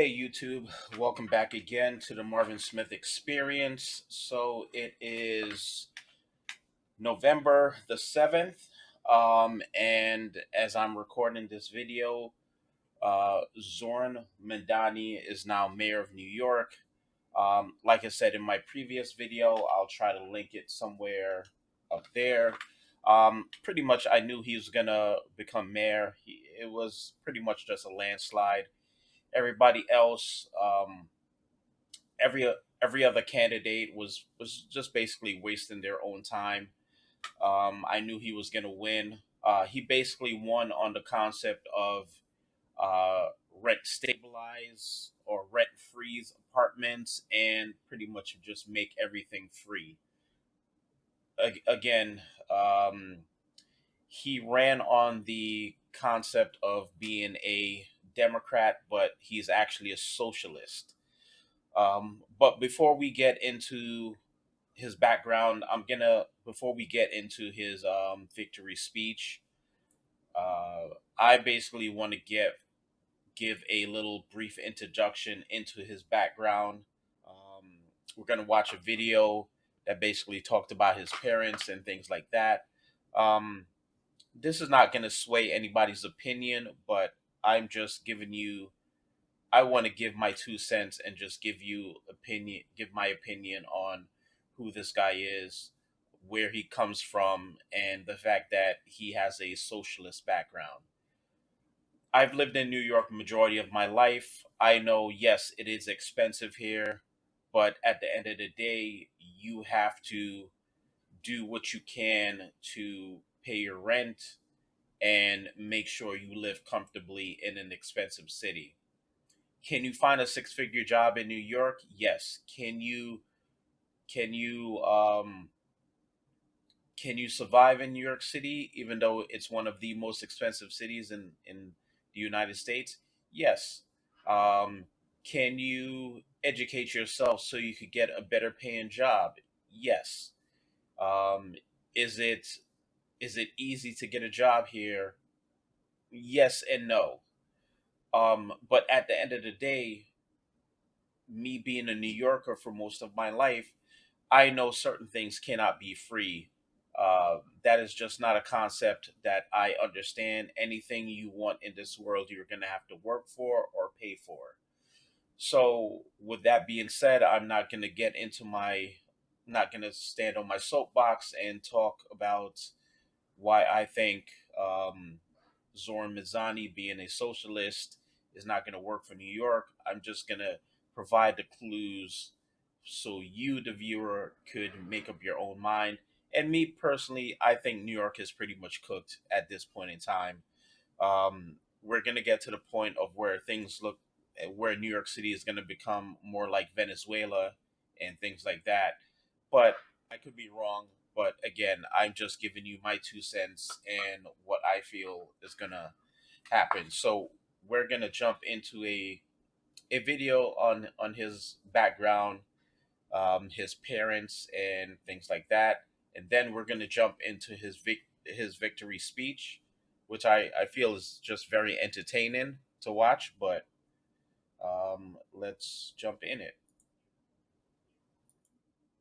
Hey YouTube, welcome back again to the Marvin Smith Experience. So it is November the 7th, and as I'm recording this video, Zoran Mamdani is now mayor of New York. Like I said in my previous video, I'll try to link it somewhere up there. Pretty much, I knew he was gonna become mayor. It was pretty much just a landslide. Everybody else, every every other candidate was just basically wasting their own time. I knew he was going to win. He basically won on the concept of uh, rent stabilize or rent freeze apartments and pretty much just make everything free. Again, he ran on the concept of being a Democrat, but he's actually a socialist. But before we get into his background, before we get into his victory speech, I basically want to give a little brief introduction into his background. We're gonna watch a video that basically talked about his parents and things like that. Um, this is not gonna sway anybody's opinion, but I'm just giving you I want to give my 2 cents and just give my opinion on who this guy is, where he comes from, and the fact that he has a socialist background. I've lived in New York majority of my life. I know, yes, it is expensive here, but at the end of the day, you have to do what you can to pay your rent and make sure you live comfortably in an expensive city. Can you find a six-figure job in New York? Yes. Can you can you survive in New York City even though it's one of the most expensive cities in the United States? Yes. Um, can you educate yourself so you could get a better paying job? Yes. Um, is it easy to get a job here? Yes and no. But at the end of the day, me being a New Yorker for most of my life, I know certain things cannot be free. That is just not a concept that I understand. Anything you want in this world, you're going to have to work for or pay for. So, with that being said, I'm not going to not going to stand on my soapbox and talk about why I think Zoran Mamdani, being a socialist, is not going to work for New York. I'm just going to provide the clues so you, the viewer, could make up your own mind. And me personally, I think New York is pretty much cooked at this point in time. We're going to get to the point of where New York City is going to become more like Venezuela and things like that. But I could be wrong. But again, I'm just giving you my 2 cents and what I feel is going to happen. So we're going to jump into a video on his background, his parents, and things like that, and then we're going to jump into his victory speech, which I feel is just very entertaining to watch. But let's jump in it.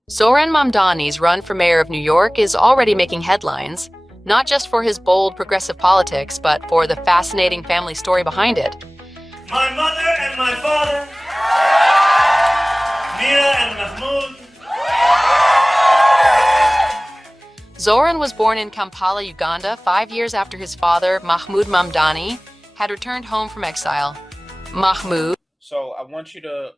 Zohran Mamdani's run for mayor of New York is already making headlines, not just for his bold progressive politics, but for the fascinating family story behind it. My mother and my father, Mia and Mahmoud. Zoran was born in Kampala, Uganda, 5 years after his father, Mahmoud Mamdani, had returned home from exile. Mahmoud. So I want you to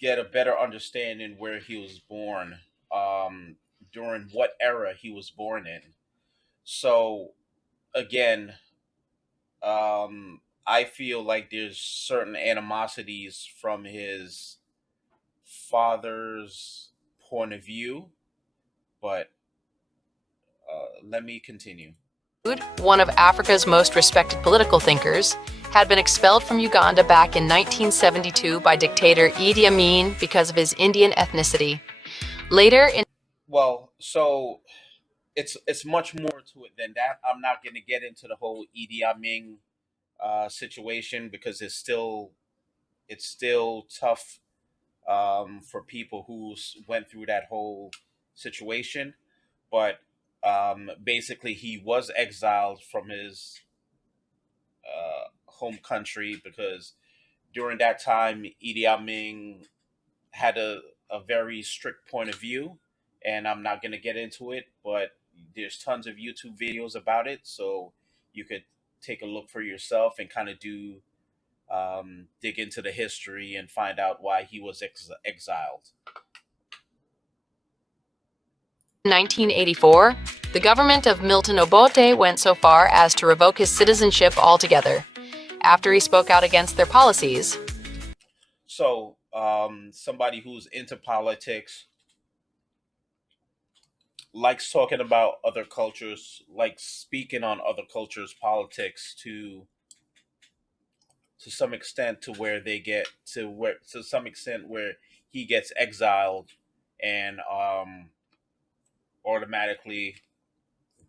get a better understanding where he was born, during what era he was born in. So again, I feel like there's certain animosities from his father's point of view, but let me continue. One of Africa's most respected political thinkers, had been expelled from Uganda back in 1972 by dictator Idi Amin because of his Indian ethnicity. Later in Well, so it's much more to it than that. I'm not going to get into the whole Idi Amin situation because it's still it's still tough for people who went through that whole situation. But basically, he was exiled from his home country because during that time, Idi Amin had a very strict point of view, and I'm not going to get into it, but there's tons of YouTube videos about it, so you could take a look for yourself and kind of do dig into the history and find out why he was exiled. In 1984, the government of Milton Obote went so far as to revoke his citizenship altogether after he spoke out against their policies. So, somebody who's into politics likes talking about other cultures, likes speaking on other cultures' politics to some extent to where they get to some extent where he gets exiled and automatically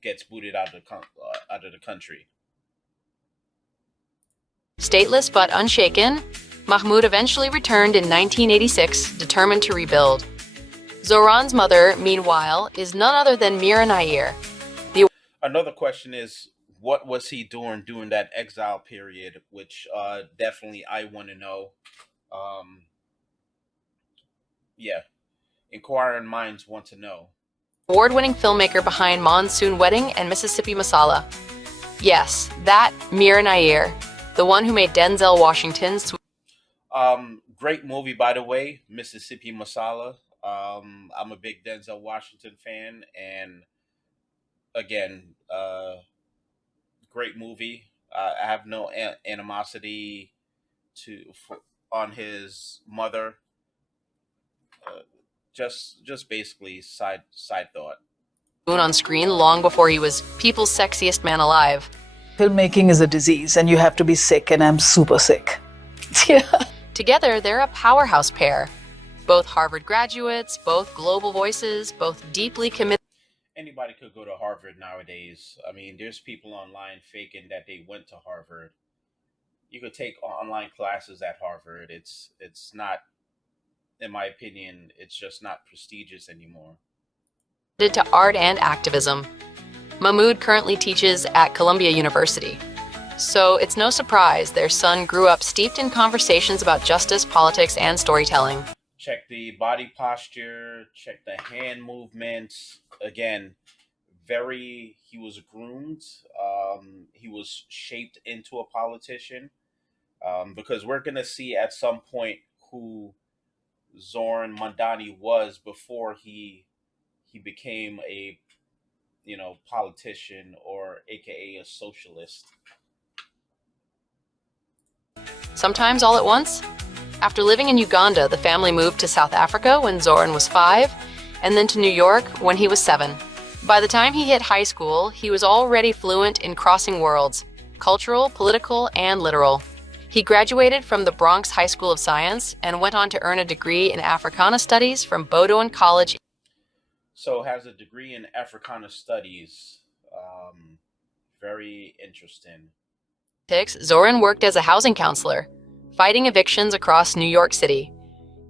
gets booted out of out of the country. Stateless but unshaken, Mahmoud eventually returned in 1986, determined to rebuild. Zoran's mother, meanwhile, is none other than Mira Nair. Another question is, what was he doing during that exile period? Which definitely I want to know. Um, yeah, inquiring minds want to know. Award-winning filmmaker behind Monsoon Wedding and Mississippi Masala. Yes, that Mira Nair, the one who made Denzel Washington's. Great movie, by the way, Mississippi Masala. I'm a big Denzel Washington fan, and again, great movie. I have no animosity on his mother. Uh, just basically side thought. On screen long before he was people's sexiest man alive. Filmmaking is a disease and you have to be sick, and I'm super sick. Yeah. Together, they're a powerhouse pair. Both Harvard graduates, both global voices, both deeply committed. Anybody could go to Harvard nowadays. I mean, there's people online faking that they went to Harvard. You could take online classes at Harvard. It's not, in my opinion, it's just not prestigious anymore. To art and activism. Mahmoud currently teaches at Columbia University. So it's no surprise their son grew up steeped in conversations about justice, politics, and storytelling. Check the body posture, check the hand movements. Again, he was groomed. He was shaped into a politician. Because we're going to see at some point who Zohran Mamdani was before he became a politician, or AKA a socialist. Sometimes all at once. After living in Uganda, the family moved to South Africa when Zoran was 5, and then to New York when he was 7. By the time he hit high school, he was already fluent in crossing worlds, cultural, political, and literal. He graduated from the Bronx High School of Science and went on to earn a degree in Africana Studies from Bowdoin College. So has a degree in Africana Studies. Very interesting. Zoran worked as a housing counselor, fighting evictions across New York City.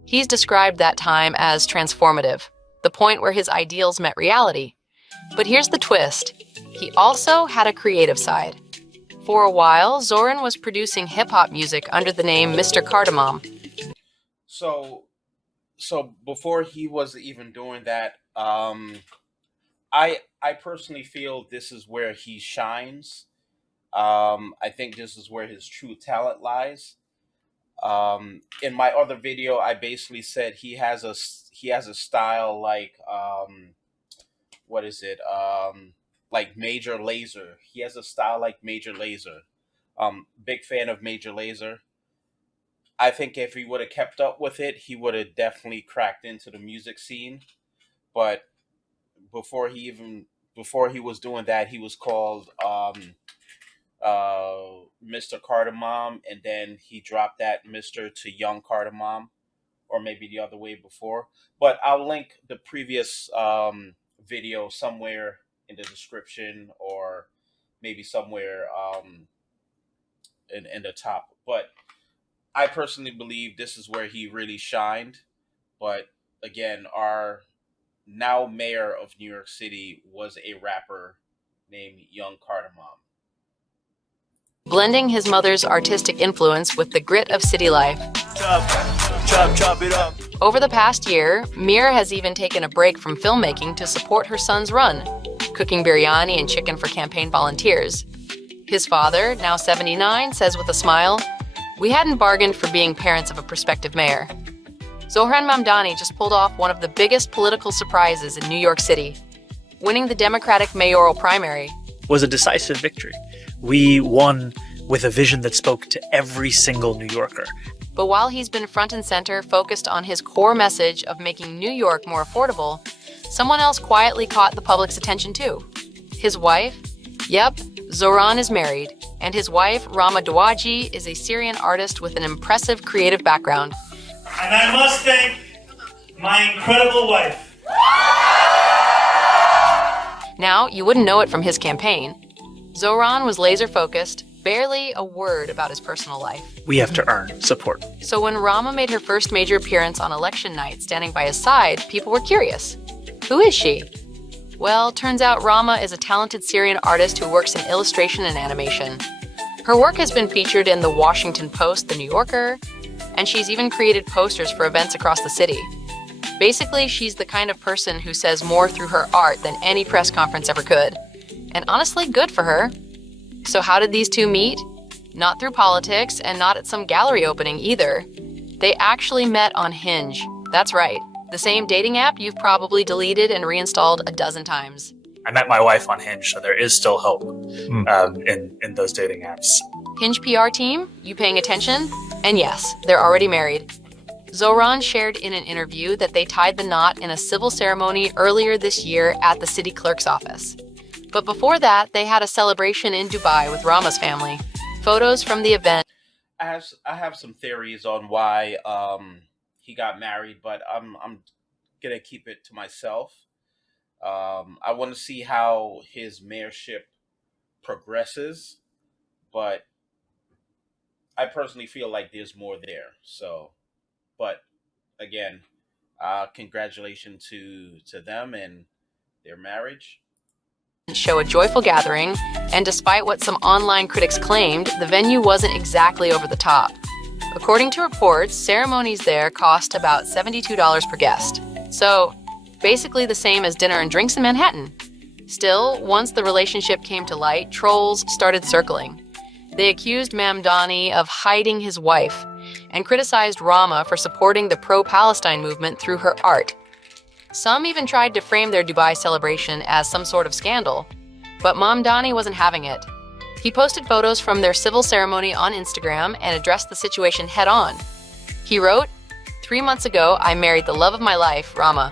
He's described that time as transformative, the point where his ideals met reality. But here's the twist. He also had a creative side. For a while, Zoran was producing hip-hop music under the name Mr. Cardamom. So before he was even doing that, I personally feel this is where he shines. I think this is where his true talent lies. In my other video, I basically said he has a style like what is it? Like Major Lazer. He has a style like Major Lazer. Big fan of Major Lazer. I think if he would have kept up with it, he would have definitely cracked into the music scene. But before he was doing that, he was called Mr. Cardamom, and then he dropped that Mr. to Young Cardamom, or maybe the other way before. But I'll link the previous video somewhere in the description, or maybe somewhere in the top. But I personally believe this is where he really shined. But again, our now mayor of New York City was a rapper named Young Cardamom. blending his mother's artistic influence with the grit of city life. Chop it up. Over the past year, Mir has even taken a break from filmmaking to support her son's run, cooking biryani and chicken for campaign volunteers. His father, now 79, says with a smile, "We hadn't bargained for being parents of a prospective mayor." Zohran Mamdani just pulled off one of the biggest political surprises in New York City, winning the Democratic mayoral primary. Was a decisive victory. We won with a vision that spoke to every single New Yorker. But while he's been front and center focused on his core message of making New York more affordable, someone else quietly caught the public's attention too. His wife? Yep, Zoran is married, and his wife, Rama, is a Syrian artist with an impressive creative background. And I must thank my incredible wife. Now, you wouldn't know it from his campaign. Zoran was laser-focused, barely a word about his personal life. We have to earn support. So when Rama made her first major appearance on election night standing by his side, people were curious. Who is she? Well, turns out Rama is a talented Syrian artist who works in illustration and animation. Her work has been featured in The Washington Post, The New Yorker, and she's even created posters for events across the city. Basically, she's the kind of person who says more through her art than any press conference ever could. And honestly, good for her. So how did these two meet? Not through politics and not at some gallery opening either. They actually met on Hinge. That's right, the same dating app you've probably deleted and reinstalled a dozen times. I met my wife on Hinge, so there is still hope in those dating apps. Hinge PR team, you paying attention? And yes, they're already married. Zoran shared in an interview that they tied the knot in a civil ceremony earlier this year at the city clerk's office. But before that, they had a celebration in Dubai with Rama's family. Photos from the event. I have some theories on why he got married, but I'm gonna keep it to myself. I want to see how his mayorship progresses, but I personally feel like there's more there. So, but again, congratulations to them and their marriage. Show a joyful gathering, and despite what some online critics claimed, the venue wasn't exactly over the top. According to reports, ceremonies there cost about $72 per guest. So, basically the same as dinner and drinks in Manhattan. Still, once the relationship came to light, trolls started circling. They accused Mamdani of hiding his wife and criticized Rama for supporting the pro-Palestine movement through her art. Some even tried to frame their Dubai celebration as some sort of scandal, but Mamdani wasn't having it. He posted photos from their civil ceremony on Instagram and addressed the situation head-on. He wrote, "3 months ago, I married the love of my life, Rama.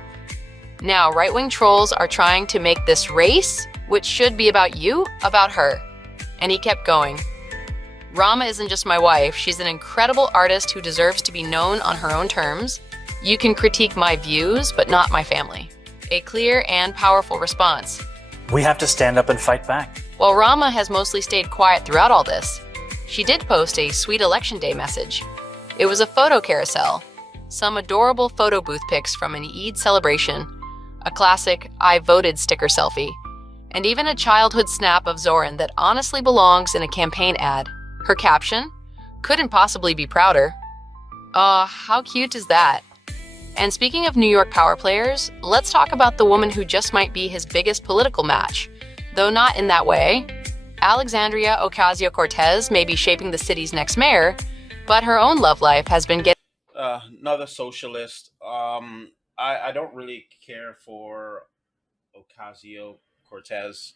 Now, right-wing trolls are trying to make this race, which should be about you, about her." And he kept going. "Rama isn't just my wife, she's an incredible artist who deserves to be known on her own terms. You can critique my views, but not my family." A clear and powerful response. We have to stand up and fight back. While Rama has mostly stayed quiet throughout all this, she did post a sweet election day message. It was a photo carousel, some adorable photo booth pics from an Eid celebration, a classic "I voted" sticker selfie, and even a childhood snap of Zoran that honestly belongs in a campaign ad. Her caption? "Couldn't possibly be prouder." Aw, how cute is that? And speaking of New York power players, let's talk about the woman who just might be his biggest political match. Though not in that way. Alexandria Ocasio-Cortez may be shaping the city's next mayor, but her own love life has been getting... Another socialist. I don't really care for Ocasio-Cortez.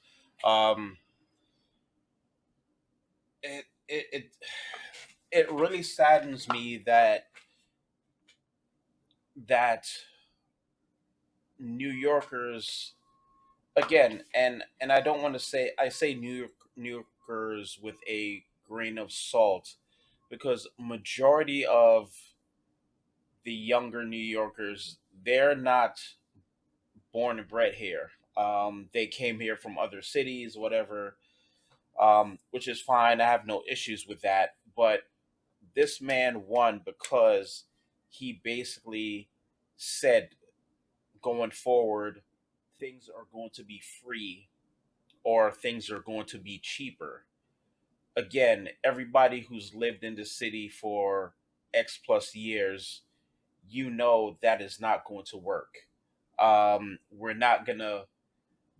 It it it it really saddens me that New Yorkers, again, and I don't want to say, I say New Yorkers with a grain of salt, because majority of the younger New Yorkers, they're not born and bred here. They came here from other cities, whatever, which is fine. I have no issues with that. But This man won because he basically said going forward, things are going to be free or things are going to be cheaper. Again, everybody who's lived in the city for X plus years, you know that is not going to work. We're not going to,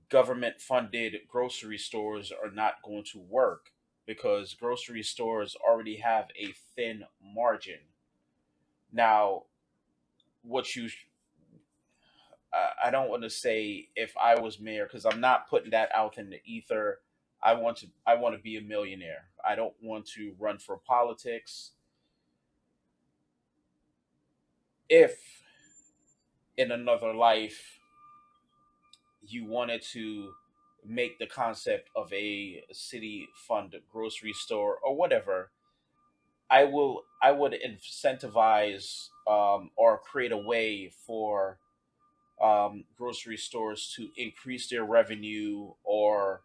government funded grocery stores are not going to work because grocery stores already have a thin margin. Now, what you I don't want to say if I was mayor because I'm not putting that out in the ether. I want to be a millionaire. I don't want to run for politics. If in another life you wanted to make the concept of a city fund grocery store or whatever, I would incentivize or create a way for grocery stores to increase their revenue or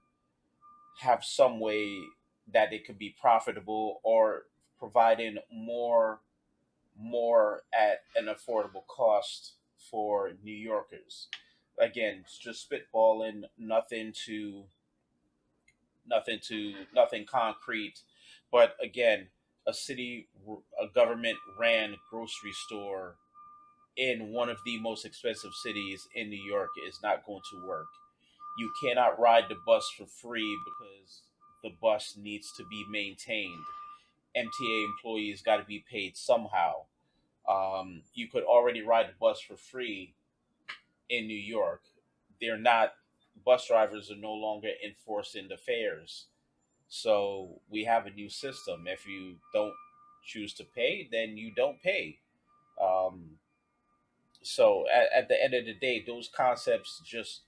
have some way that it could be profitable or providing more at an affordable cost for New Yorkers. Again, it's just spitballing, nothing concrete. But again, a government ran grocery store in one of the most expensive cities in New York is not going to work. You cannot ride the bus for free because the bus needs to be maintained. MTA employees got to be paid somehow. You could already ride the bus for free in New York. They're not, bus drivers are no longer enforcing the fares. So we have a new system. If you don't choose to pay, then you don't pay. Um, so at the end of the day, those concepts just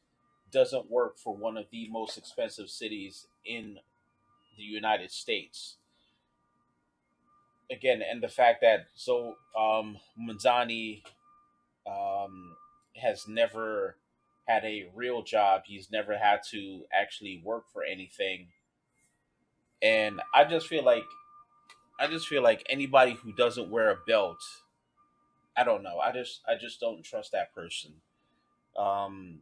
doesn't work for one of the most expensive cities in the United States. Again, and the fact that Manzani um, has never had a real job. He's never had to actually work for anything, and I just feel like anybody who doesn't wear a belt, I don't know. I just don't trust that person. Um,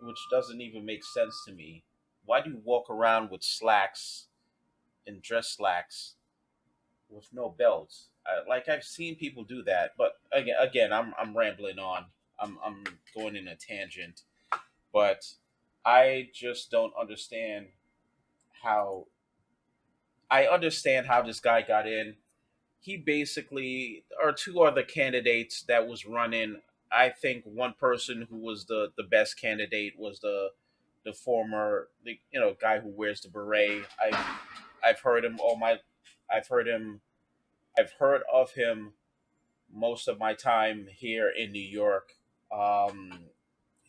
which doesn't even make sense to me. Why do you walk around with slacks and dress slacks with no belts? Like I've seen people do that, but again, I'm rambling on. I'm going in a tangent, but I just don't understand how. I understand how this guy got in. He basically, or two other candidates that was running. I think one person who was the best candidate was the former guy who wears the beret. I've heard him all my I've heard him I've heard of him most of my time here in New York. Um,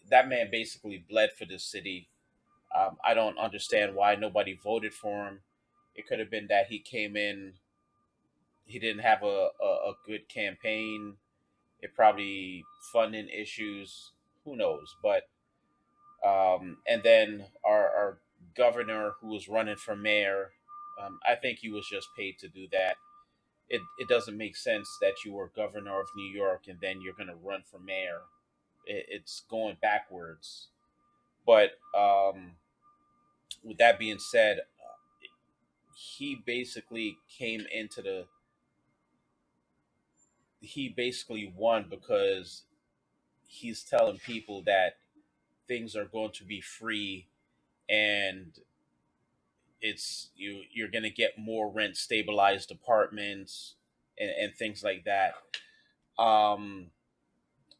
that man basically bled for this city. I don't understand why nobody voted for him. It could have been that he came in, he didn't have a good campaign. It probably funding issues. Who knows? But and then our governor who was running for mayor, I think he was just paid to do that. It doesn't make sense that you were governor of New York and then you're going to run for mayor. It's going backwards. But with that being said, he basically came into the he basically won because he's telling people that things are going to be free and you're going to get more rent stabilized apartments and things like that. um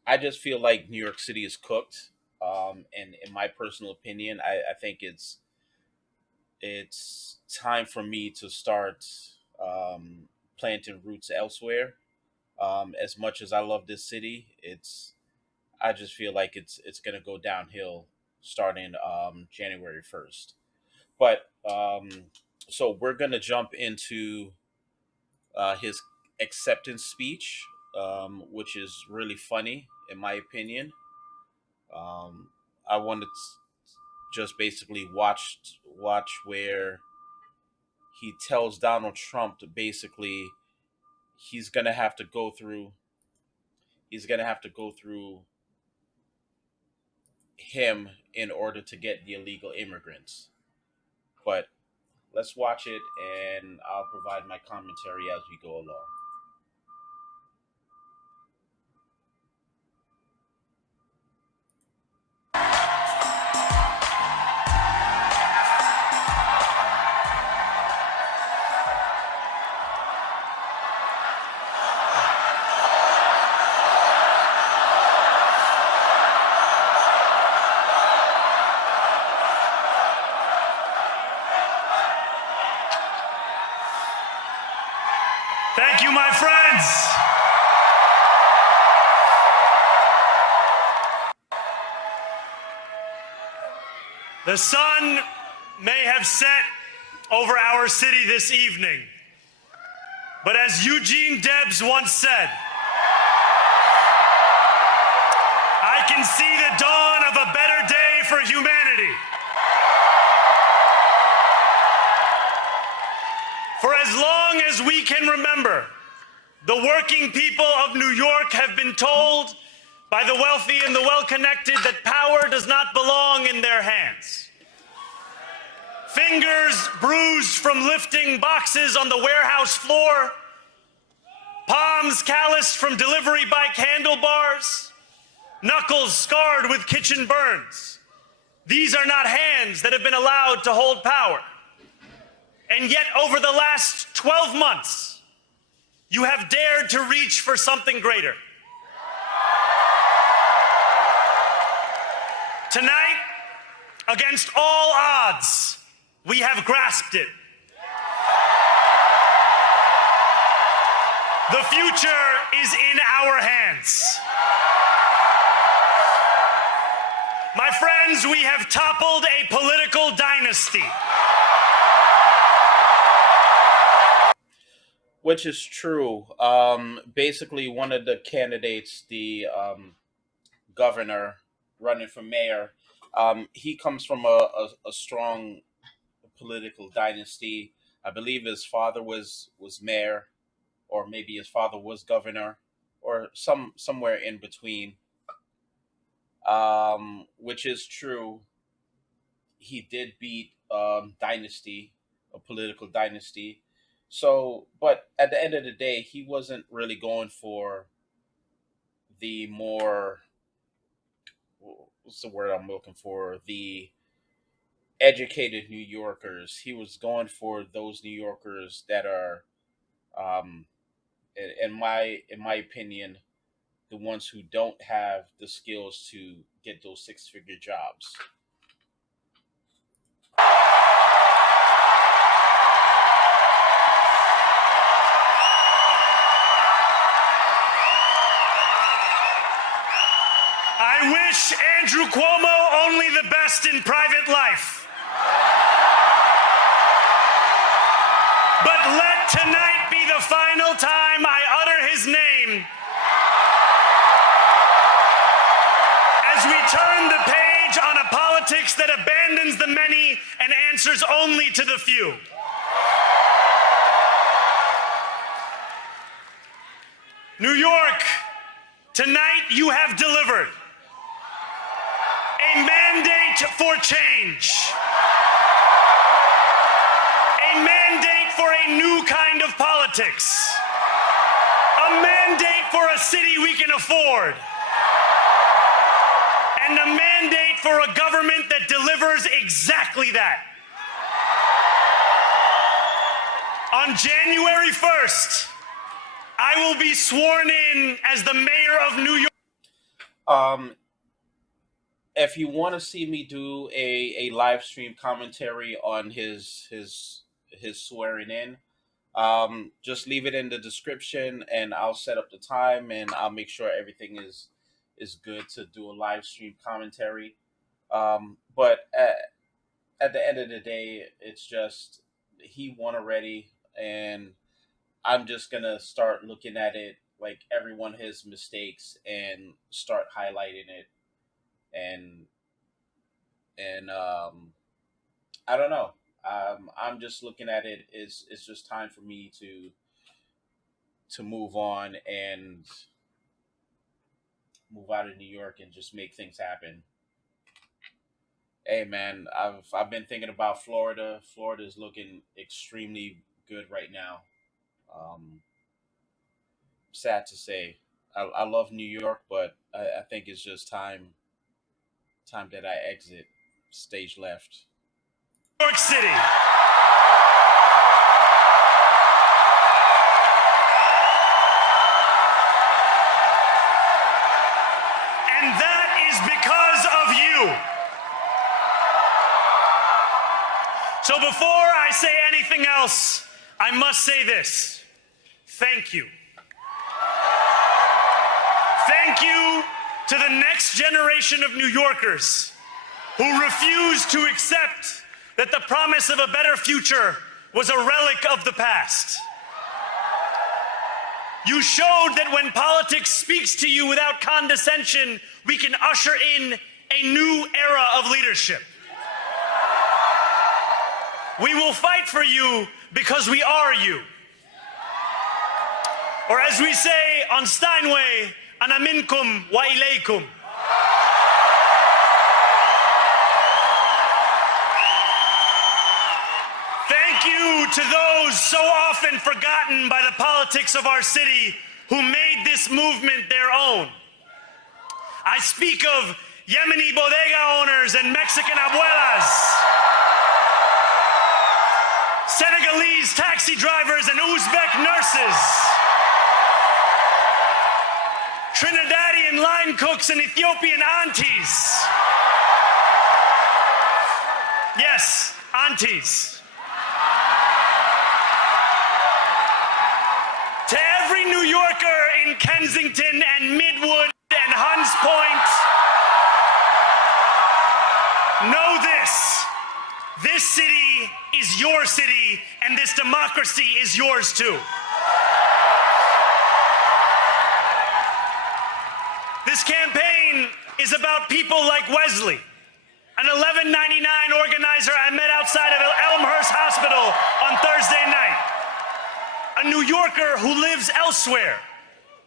I just feel like New York City is cooked. And in my personal opinion, I think it's time for me to start planting roots elsewhere. As much as I love this city, I just feel like it's gonna go downhill starting January 1st. But so we're gonna jump into his acceptance speech, which is really funny in my opinion. Um, I wanted to just basically watch where he tells Donald Trump to basically he's gonna have to go through he's gonna have to go through him in order to get the illegal immigrants. But let's watch it, and I'll provide my commentary as we go along. Thank you, my friends. The sun may have set over our city this evening, but as Eugene Debs once said, I can see the dawn of a better day for humanity. For as long as we can remember, the working people of New York have been told by the wealthy and the well-connected that power does not belong in their hands. Fingers bruised from lifting boxes on the warehouse floor, palms calloused from delivery bike handlebars, knuckles scarred with kitchen burns. These are not hands that have been allowed to hold power. And yet, over the last 12 months, you have dared to reach for something greater. Tonight, against all odds, we have grasped it. The future is in our hands. My friends, we have toppled a political dynasty. Which is true. Basically, one of the candidates, the governor running for mayor, he comes from a strong political dynasty. I believe his father was mayor, or maybe his father was governor, or somewhere in between. Which is true. He did beat dynasty, a political dynasty. So, but at the end of the day, he wasn't really going for the more, what's the word I'm looking for? The educated New Yorkers. He was going for those New Yorkers that are, um, in my opinion, the ones who don't have the skills to get those six-figure jobs. I wish Andrew Cuomo only the best in private life. But let tonight be the final time I utter his name as we turn the page on a politics that abandons the many and answers only to the few. New York, tonight you have delivered a mandate for change, a mandate for a new kind of politics, a mandate for a city we can afford, and a mandate for a government that delivers exactly that. On January 1st, I will be sworn in as the mayor of New York. If you want to see me do a live stream commentary on his swearing in, just leave it in the description, and I'll set up the time, and I'll make sure everything is good to do a live stream commentary. But at the end of the day, it's just he won already, and I'm just gonna start looking at it like every one of his mistakes and start highlighting it, and I don't know. I'm just looking at it. It's just time for me to move on and move out of New York and just make things happen. Hey man, I've been thinking about Florida. Florida is looking extremely good right now. Um, Sad to say, I love New York, but I think it's just time that I exit stage left. New York City. And that is because of you. So before I say anything else, I must say this. Thank you. Thank you to the next generation of New Yorkers who refuse to accept that the promise of a better future was a relic of the past. You showed that when politics speaks to you without condescension, we can usher in a new era of leadership. We will fight for you because we are you. Or as we say on Steinway, ana minkum wa ilaykum. Thank you to those so often forgotten by the politics of our city who made this movement their own. I speak of Yemeni bodega owners and Mexican abuelas, Senegalese taxi drivers and Uzbek nurses, Trinidadian line cooks and Ethiopian aunties. Yes, aunties. To every New Yorker in Kensington and Midwood and Hunts Point, know this. This city is your city, and this democracy is yours too. This campaign is about people like Wesley, an $11.99 organizer I met outside of Elmhurst Hospital on Thursday night. A New Yorker who lives elsewhere,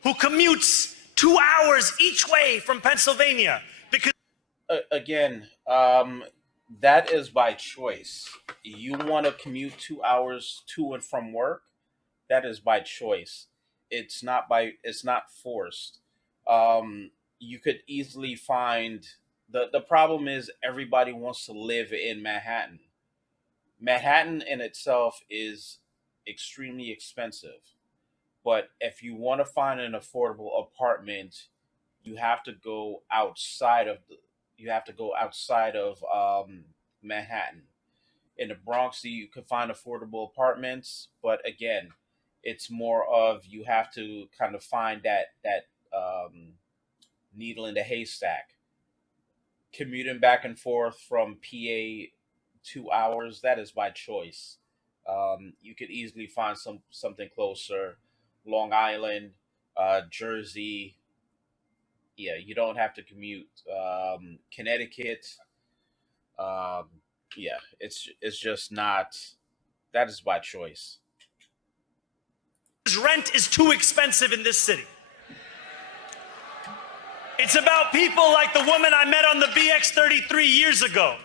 who commutes 2 hours each way from Pennsylvania because Again, that is by choice. You want to commute 2 hours to and from work. That is by choice. It's not forced. You could easily find the problem is everybody wants to live in Manhattan. Manhattan in itself is extremely expensive. But if you want to find an affordable apartment, you have to go outside of Manhattan. In the Bronx, you can find affordable apartments, but again, it's more of you have to kind of find that needle in the haystack. Commuting back and forth from PA 2 hours, that is by choice. You could easily find something closer, Long Island, Jersey. Yeah, you don't have to commute. Connecticut. Um, yeah, it's just not. That is by choice. rent is too expensive in this city. It's about people like the woman I met on the BX33 years ago,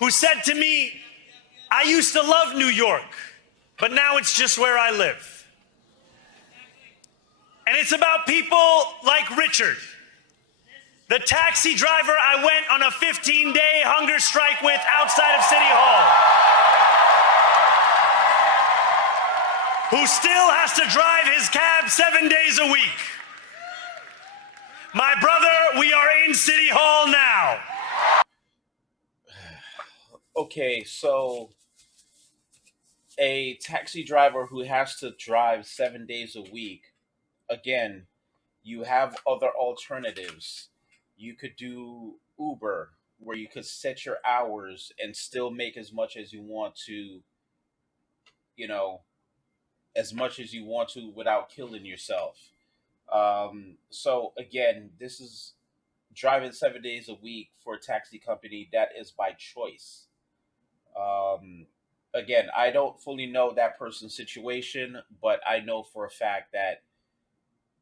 who said to me, I used to love New York, but now it's just where I live. And it's about people like Richard, the taxi driver I went on a 15-day hunger strike with outside of City Hall, who still has to drive his cab 7 days a week. My brother, we are in City Hall now. Okay, so a taxi driver who has to drive 7 days a week, again, you have other alternatives. You could do Uber, where you could set your hours and still make as much as you want to, you know, as much as you want to without killing yourself. So again, this is driving 7 days a week for a taxi company that is by choice. Um, again, I don't fully know that person's situation, but I know for a fact that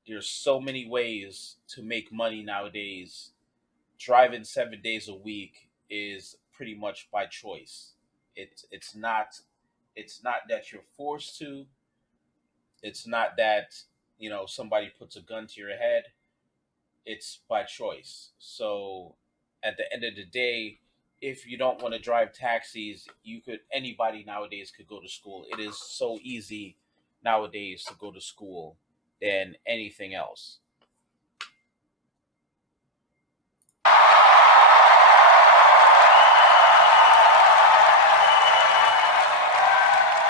there's so many ways to make money nowadays. Driving 7 days a week is pretty much by choice. It's not that you're forced to. It's not that somebody puts a gun to your head. It's by choice. So at the end of the day, if you don't want to drive taxis, anybody nowadays could go to school. It is so easy nowadays to go to school than anything else.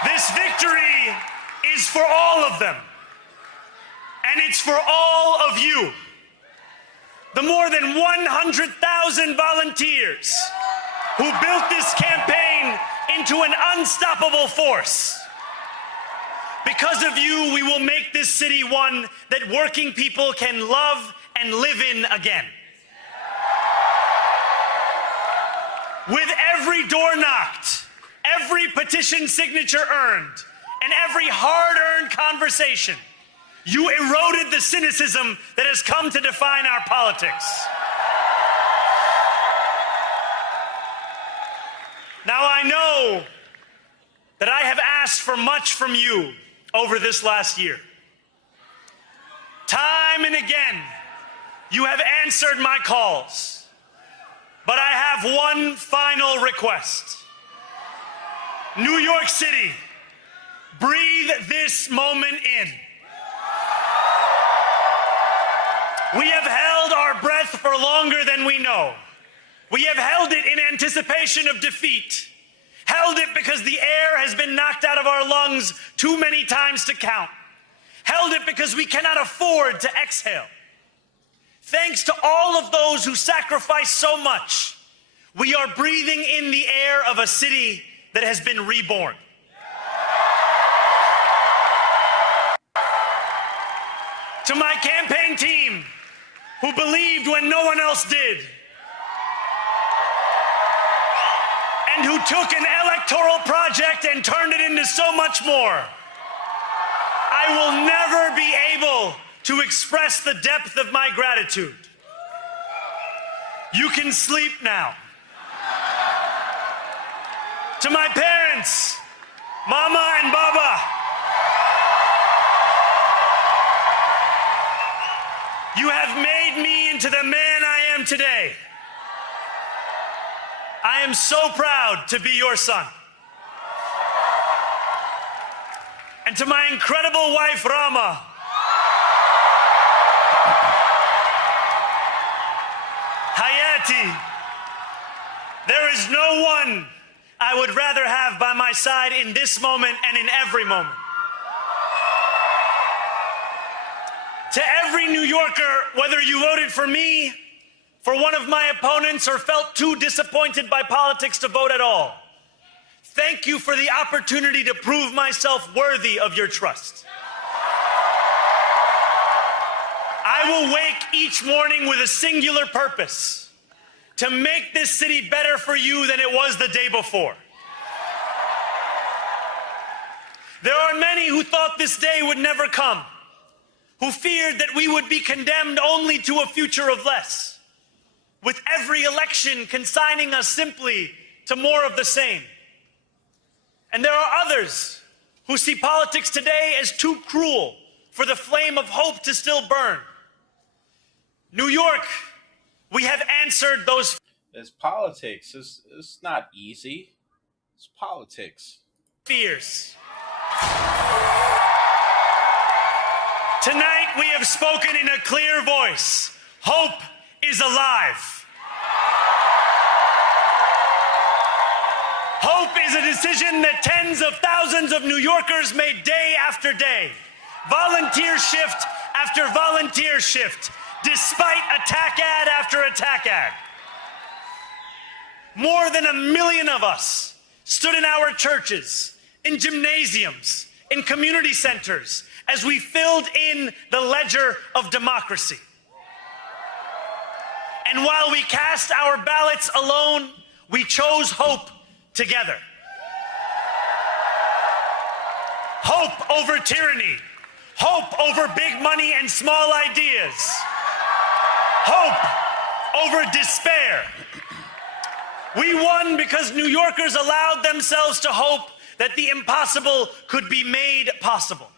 This victory is for all of them, and it's for all of you. The more than 100,000 volunteers who built this campaign into an unstoppable force. Because of you, we will make this city one that working people can love and live in again. With every door knocked, every petition signature earned, and every hard-earned conversation, you eroded the cynicism that has come to define our politics. Now, I know that I have asked for much from you over this last year. Time and again, you have answered my calls. But I have one final request. New York City, breathe this moment in. We have held our breath for longer than we know. We have held it in anticipation of defeat. Held it because the air has been knocked out of our lungs too many times to count. Held it because we cannot afford to exhale. Thanks to all of those who sacrificed so much, we are breathing in the air of a city that has been reborn. To my campaign team, who believed when no one else did, and who took an electoral project and turned it into so much more, I will never be able to express the depth of my gratitude. You can sleep now. To my parents, Mama and Baba, you have made me into the man I am today. I am so proud to be your son. And to my incredible wife, Rama, Hayati, there is no one I would rather have by my side in this moment and in every moment. To every New Yorker, whether you voted for me, for one of my opponents, or felt too disappointed by politics to vote at all, thank you for the opportunity to prove myself worthy of your trust. I will wake each morning with a singular purpose: to make this city better for you than it was the day before. There are many who thought this day would never come, who feared that we would be condemned only to a future of less, with every election consigning us simply to more of the same. And there are others who see politics today as too cruel for the flame of hope to still burn. New York, we have answered those. It's politics. It's not easy. It's politics. Fears. Tonight we have spoken in a clear voice. Hope is alive. Hope is a decision that tens of thousands of New Yorkers made day after day, volunteer shift after volunteer shift, despite attack ad after attack ad. More than 1 million of us stood in our churches, in gymnasiums, in community centers, as we filled in the ledger of democracy. And while we cast our ballots alone, we chose hope together. hope over tyranny, hope over big money and small ideas, hope over despair. We won because New Yorkers allowed themselves to hope that the impossible could be made possible.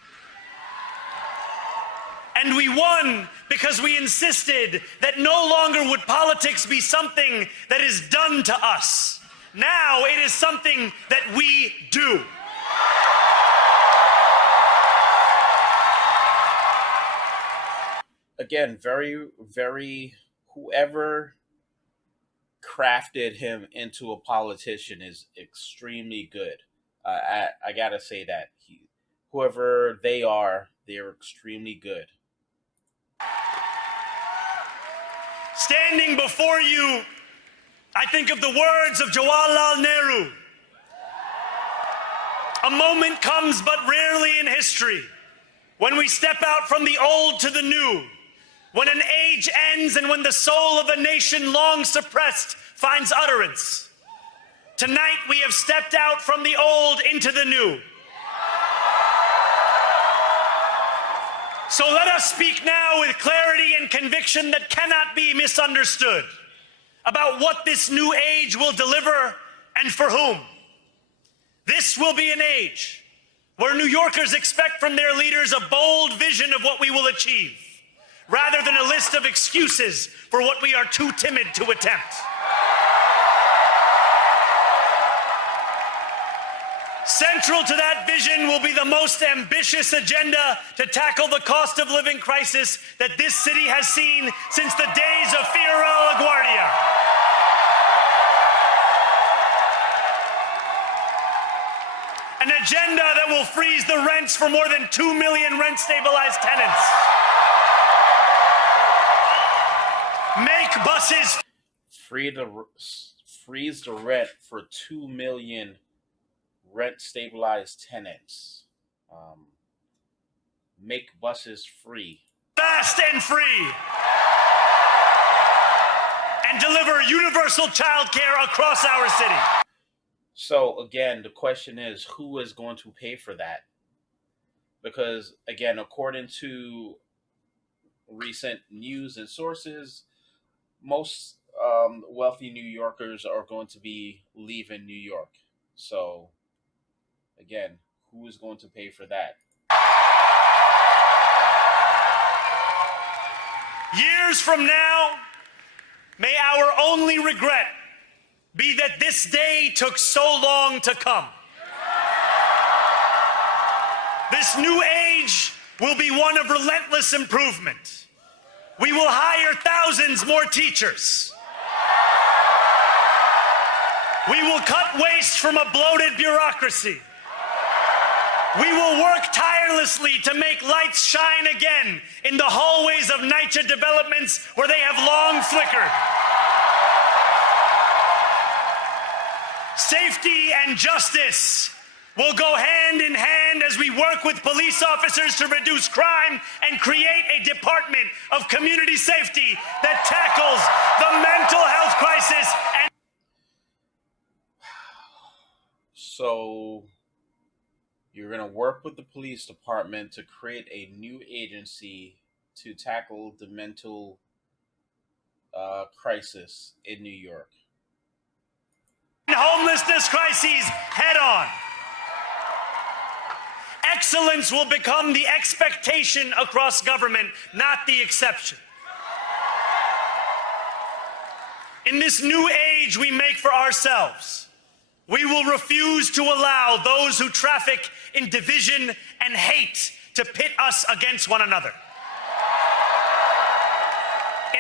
And we won because we insisted that no longer would politics be something that is done to us. Now it is something that we do. Again, whoever crafted him into a politician is extremely good. I gotta say that whoever they are, they're extremely good. Standing before you, I think of the words of Jawaharlal Nehru. A moment comes but rarely in history when we step out from the old to the new, when an age ends and when the soul of a nation long suppressed finds utterance. Tonight we have stepped out from the old into the new. So let us speak now with clarity and conviction that cannot be misunderstood about what this new age will deliver and for whom. This will be an age where New Yorkers expect from their leaders a bold vision of what we will achieve, rather than a list of excuses for what we are too timid to attempt. Central to that vision will be the most ambitious agenda to tackle the cost of living crisis that this city has seen since the days of Figueroa LaGuardia. An agenda that will freeze the rents for more than 2 million rent-stabilized tenants. Make buses freeze the rent for 2 million rent-stabilized tenants. Make buses free. Fast and free. And deliver universal childcare across our city. So again, the question is, who is going to pay for that? Because again, according to recent news and sources, most wealthy New Yorkers are going to be leaving New York. So again, who is going to pay for that? Years from now, may our only regret be that this day took so long to come. This new age will be one of relentless improvement. We will hire thousands more teachers. We will cut waste from a bloated bureaucracy. We will work tirelessly to make lights shine again in the hallways of NYCHA developments where they have long flickered. Safety and justice will go hand in hand as we work with police officers to reduce crime and create a department of community safety that tackles the mental health crisis. So you're going to work with the police department to create a new agency to tackle the mental crisis in New York. Homelessness crises head on. Excellence will become the expectation across government, not the exception. In this new age we make for ourselves, we will refuse to allow those who traffic in division and hate to pit us against one another.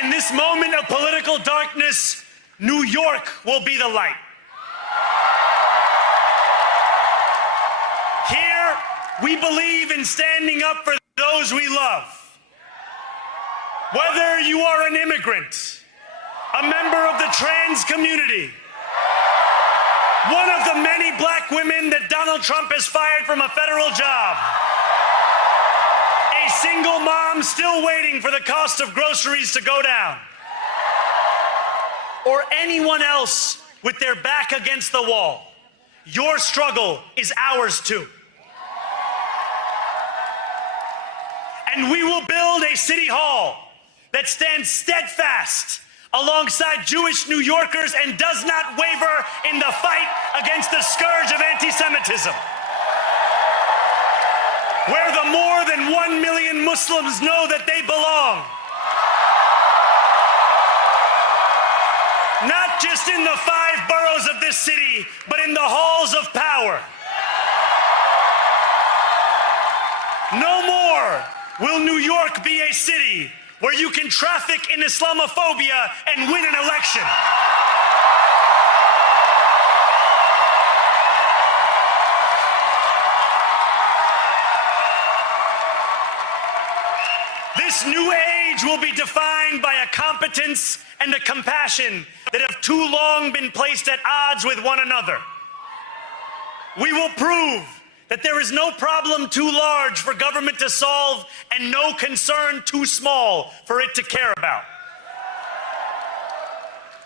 In this moment of political darkness, New York will be the light. Here, we believe in standing up for those we love. Whether you are an immigrant, a member of the trans community, one of the many black women that Donald Trump has fired from a federal job, a single mom still waiting for the cost of groceries to go down, or anyone else with their back against the wall, your struggle is ours too. And we will build a city hall that stands steadfast alongside Jewish New Yorkers and does not waver in the fight against the scourge of anti-Semitism. Where the more than 1 million Muslims know that they belong. Not just in the 5 boroughs of this city, but in the halls of power. No more will New York be a city where you can traffic in Islamophobia and win an election. This new age will be defined by a competence and a compassion that have too long been placed at odds with one another. We will prove that there is no problem too large for government to solve and no concern too small for it to care about.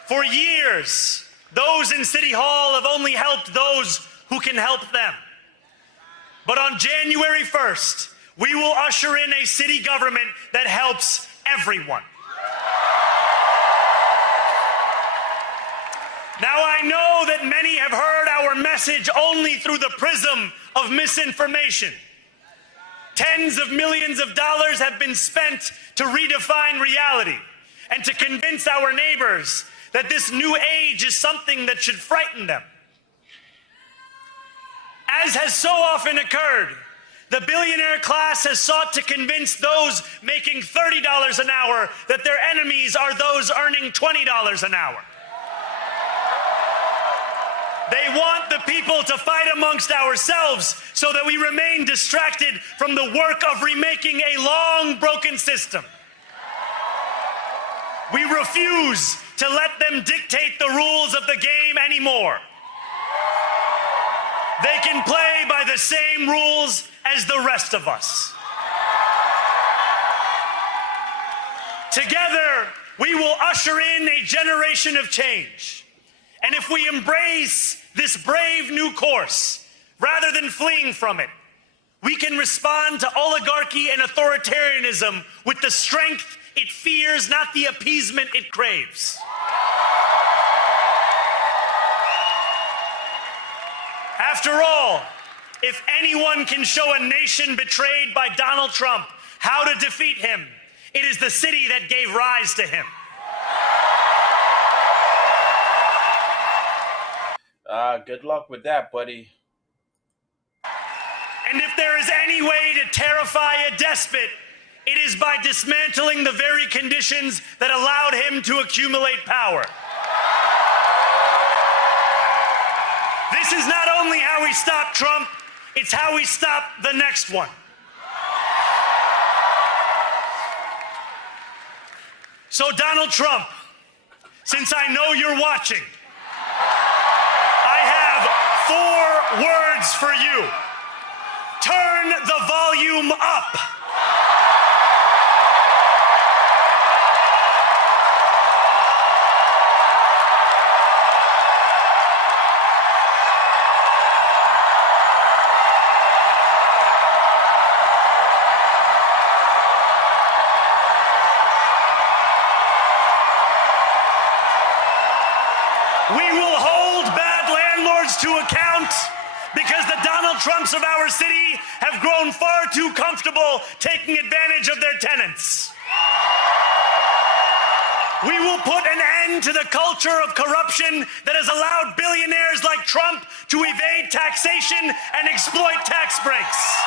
For years, those in City Hall have only helped those who can help them. But on January 1st, we will usher in a city government that helps everyone. Now, I know that many have heard our message only through the prism of misinformation. Tens of millions of dollars have been spent to redefine reality and to convince our neighbors that this new age is something that should frighten them. As has so often occurred, the billionaire class has sought to convince those making $30 an hour that their enemies are those earning $20 an hour. They want the people to fight amongst ourselves so that we remain distracted from the work of remaking a long broken system. We refuse to let them dictate the rules of the game anymore. They can play by the same rules as the rest of us. Together, we will usher in a generation of change. And if we embrace this brave new course, rather than fleeing from it, we can respond to oligarchy and authoritarianism with the strength it fears, not the appeasement it craves. After all, if anyone can show a nation betrayed by Donald Trump how to defeat him, it is the city that gave rise to him. Good luck with that, buddy. And if there is any way to terrify a despot, it is by dismantling the very conditions that allowed him to accumulate power. This is not only how we stop Trump, it's how we stop the next one. So Donald Trump, since I know you're watching, I have 4 words for you. Turn the volume up. We will hold bad landlords to account because the Donald Trumps of our city have grown far too comfortable taking advantage of their tenants. We will put an end to the culture of corruption that has allowed billionaires like Trump to evade taxation and exploit tax breaks.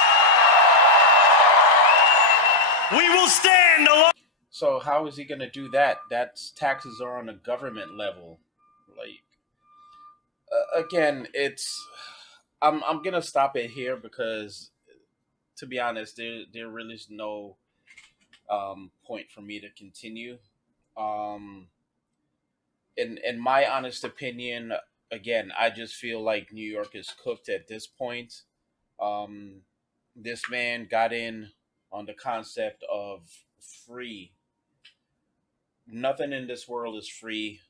We will stand along. So how is he going to do that? That's taxes are on a government level. Like, again, I'm gonna stop it here because, to be honest, there really is no point for me to continue. In my honest opinion, again, I just feel like New York is cooked at this point. This man got in on the concept of free. Nothing in this world is free.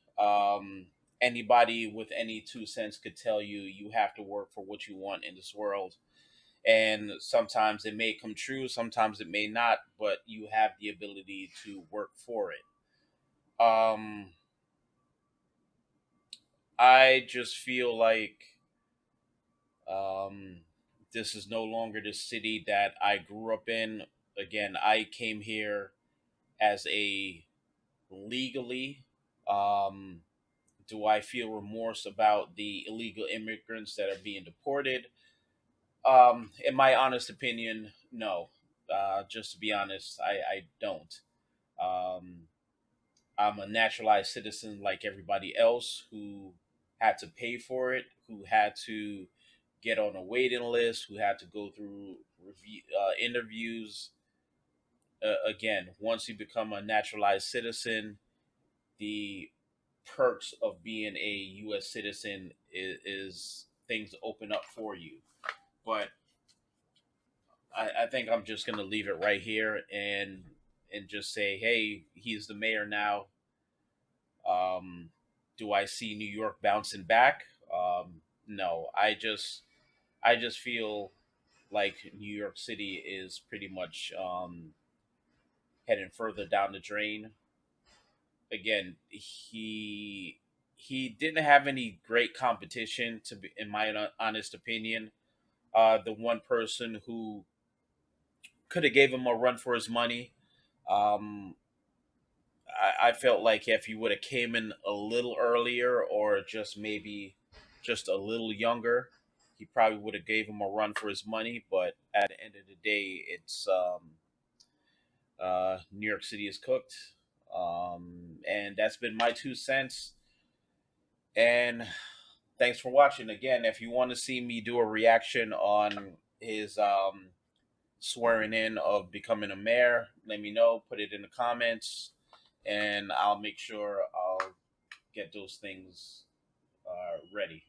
Anybody with any 2 cents could tell you you have to work for what you want in this world. And sometimes it may come true, sometimes it may not, but you have the ability to work for it. Um, I just feel like um, this is no longer the city that I grew up in. Again, I came here as a legally. Um, do I feel remorse about the illegal immigrants that are being deported? In my honest opinion, no. Just to be honest, I don't. Um, I'm a naturalized citizen like everybody else who had to pay for it, who had to get on a waiting list, who had to go through interviews. Again, once you become a naturalized citizen, the perks of being a U.S. citizen is things open up for you. But I think I'm just gonna leave it right here and just say, hey, he's the mayor now. Do I see New York bouncing back? No, I just feel like New York City is pretty much heading further down the drain. Again, he didn't have any great competition to be, in my honest opinion. The one person who could have gave him a run for his money. Um, I felt like if he would have came in a little earlier or just maybe just a little younger, he probably would have gave him a run for his money. But at the end of the day, it's New York City is cooked, and that's been my 2 cents. And thanks for watching. Again, if you want to see me do a reaction on his swearing in of becoming a mayor, let me know. Put it in the comments, and I'll make sure I'll get those things ready.